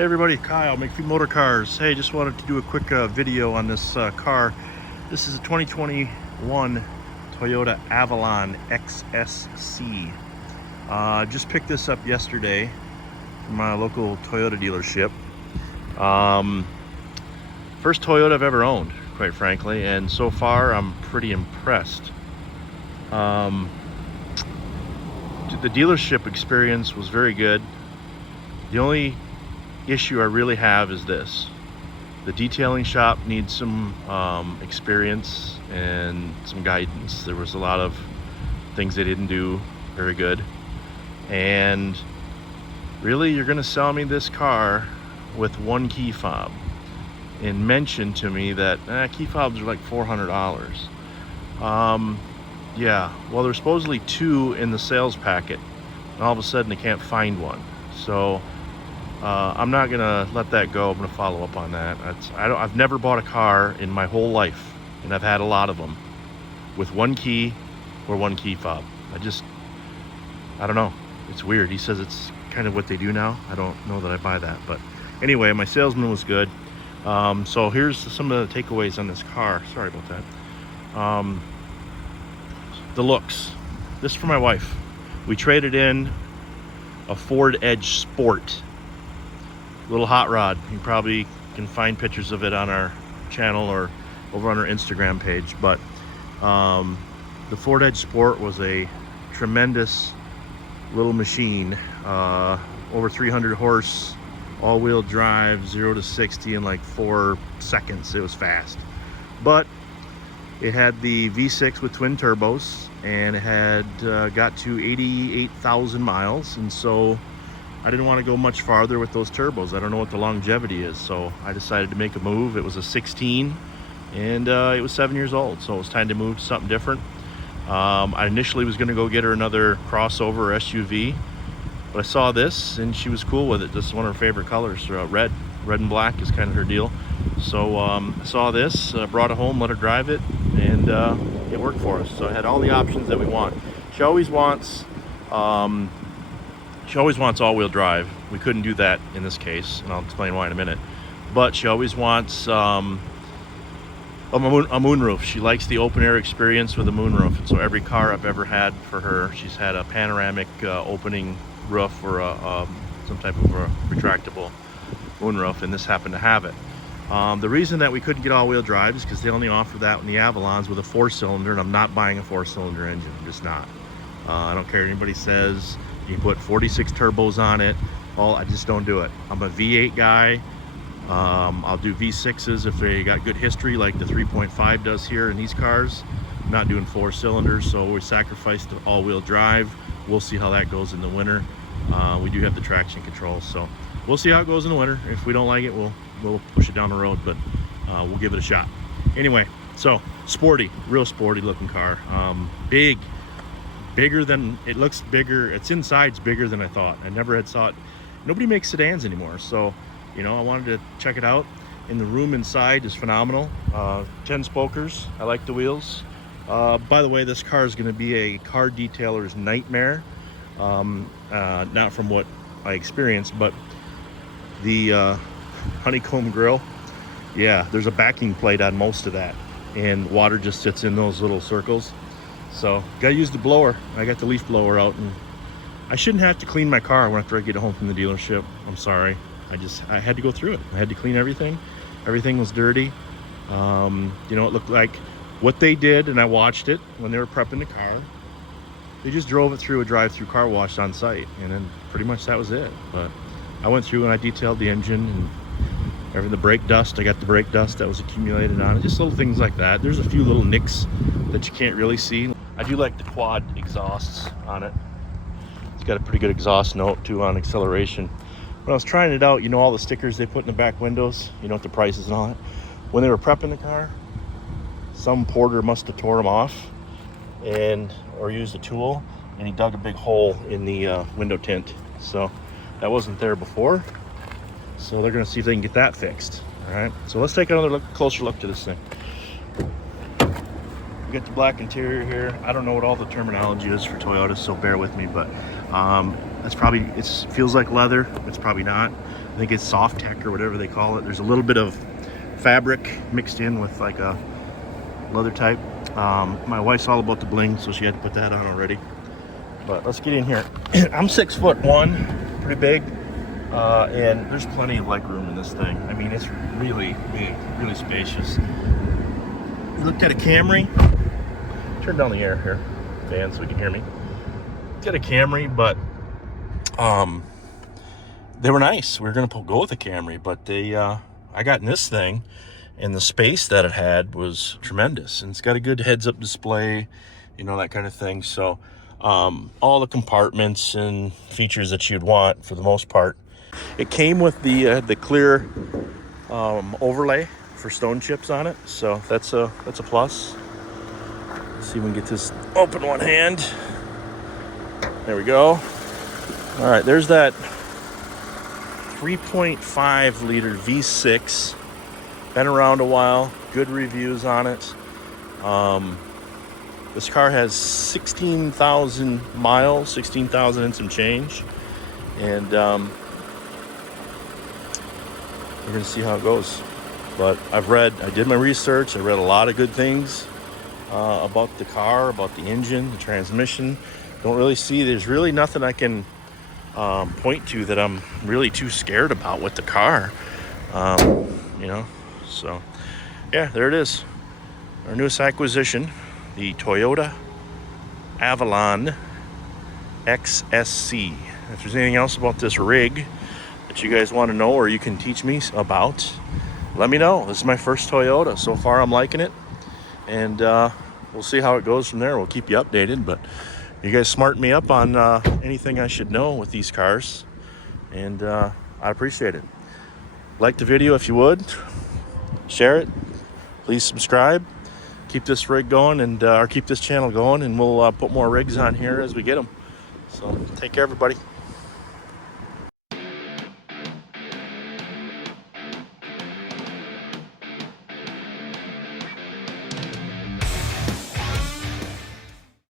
Hey everybody, Kyle, Make Feet Motor Cars. Hey, just wanted to do a quick video on this car. This is a 2021 Toyota Avalon XSE. Just picked this up yesterday from my local Toyota dealership. First Toyota I've ever owned, quite frankly, and so far I'm pretty impressed. The dealership experience was very good. The only issue I really have is this: the detailing shop needs some experience and some guidance. There was a lot of things they didn't do very good, and really you're gonna sell me this car with one key fob and mention to me that key fobs are like $400. Yeah, well, there's supposedly two in the sales packet, and all of a sudden they can't find one. So I'm not gonna let that go. I'm gonna follow up on that. I've never bought a car in my whole life, and I've had a lot of them, with one key or one key fob. I don't know. It's weird. He says it's kind of what they do now. I don't know that I buy that, but anyway, my salesman was good. So here's some of the takeaways on this car. Sorry about that. The looks. This is for my wife. We traded in a Ford Edge Sport. Little hot rod. You probably can find pictures of it on our channel or over on our Instagram page, but the Ford Edge Sport was a tremendous little machine. Over 300 horse, all-wheel drive, 0 to 60 in like 4 seconds. It was fast, but it had the V6 with twin turbos, and it had got to 88,000 miles, and so I didn't want to go much farther with those turbos. I don't know what the longevity is, so I decided to make a move. It was a 16, and it was 7 years old, so it was time to move to something different. I initially was going to go get her another crossover or SUV, but I saw this, and she was cool with it. This is one of her favorite colors, red and black is kind of her deal. So I saw this, brought it home, let her drive it, and it worked for us. So I had all the options that we want. She always wants all-wheel drive. We couldn't do that in this case, and I'll explain why in a minute. But she always wants a moonroof. She likes the open-air experience with a moonroof. And so every car I've ever had for her, she's had a panoramic opening roof or some type of a retractable moonroof, and this happened to have it. The reason that we couldn't get all-wheel drive is because they only offer that in the Avalons with a 4-cylinder, and I'm not buying a 4-cylinder engine. I'm just not. I don't care what anybody says. You can put 46 turbos on it. I just don't do it. I'm a V8 guy. I'll do V6s if they got good history, like the 3.5 does here in these cars. I'm not doing 4 cylinders, so we sacrificed the all-wheel drive. We'll see how that goes in the winter. We do have the traction control, so we'll see how it goes in the winter. If we don't like it, we'll push it down the road, but we'll give it a shot. Anyway, so sporty, real sporty looking car. Bigger than it looks. Bigger, its inside's bigger than I thought. I never had thought. Nobody makes sedans anymore, so you know, I wanted to check it out. And the room inside is phenomenal. 10 spokers. I like the wheels. By the way, this car is going to be a car detailer's nightmare. Not from what I experienced, but the honeycomb grill, yeah, there's a backing plate on most of that, and water just sits in those little circles. So gotta use the blower. I got the leaf blower out, and I shouldn't have to clean my car after I get home from the dealership. I'm sorry. I had to go through it. I had to clean everything. Everything was dirty. You know, it looked like what they did, and I watched it when they were prepping the car. They just drove it through a drive-through car wash on site, and then pretty much that was it. But I went through and I detailed the engine and everything. The brake dust, I got the brake dust that was accumulated on it. Just little things like that. There's a few little nicks that you can't really see. I do like the quad exhausts on it. It's got a pretty good exhaust note too on acceleration. When I was trying it out, you know, all the stickers they put in the back windows, you know, what the prices and all that. When they were prepping the car, some porter must have tore them off or used a tool, and he dug a big hole in the window tint. So that wasn't there before. So they're gonna see if they can get that fixed. All right, so let's take another closer look to this thing. We got the black interior here. I don't know what all the terminology is for Toyota, so bear with me, but it feels like leather. It's probably not. I think it's soft tech or whatever they call it. There's a little bit of fabric mixed in with like a leather type. My wife's all about the bling, so she had to put that on already. But let's get in here. I'm 6'1", pretty big, and there's plenty of leg room in this thing. I mean, it's really big, really spacious. We looked at a Camry. Turn down the air here, Dan, so we can hear me. Looked at a Camry, but they were nice. We were gonna go with a Camry, but I got in this thing, and the space that it had was tremendous. And it's got a good heads-up display, you know, that kind of thing. So all the compartments and features that you'd want for the most part. It came with the clear overlay for stone chips on it, so that's a plus. Let's see if we can get this open one hand. There we go. All right, there's that 3.5 liter V6. Been around a while, good reviews on it. This car has 16,000 miles, 16,000 and some change. And we're gonna see how it goes. But I did my research, I read a lot of good things about the car, about the engine, the transmission. There's really nothing I can point to that I'm really too scared about with the car. You know, so yeah, there it is. Our newest acquisition, the Toyota Avalon XSE. If there's anything else about this rig that you guys want to know or you can teach me about, let me know. This is my first Toyota. So far I'm liking it, and we'll see how it goes from there. We'll keep you updated, but you guys smarten me up on anything I should know with these cars, and I appreciate it. Like the video if you would, share it, please subscribe, keep this rig going, and or keep this channel going, and we'll put more rigs on here as we get them. So take care, everybody.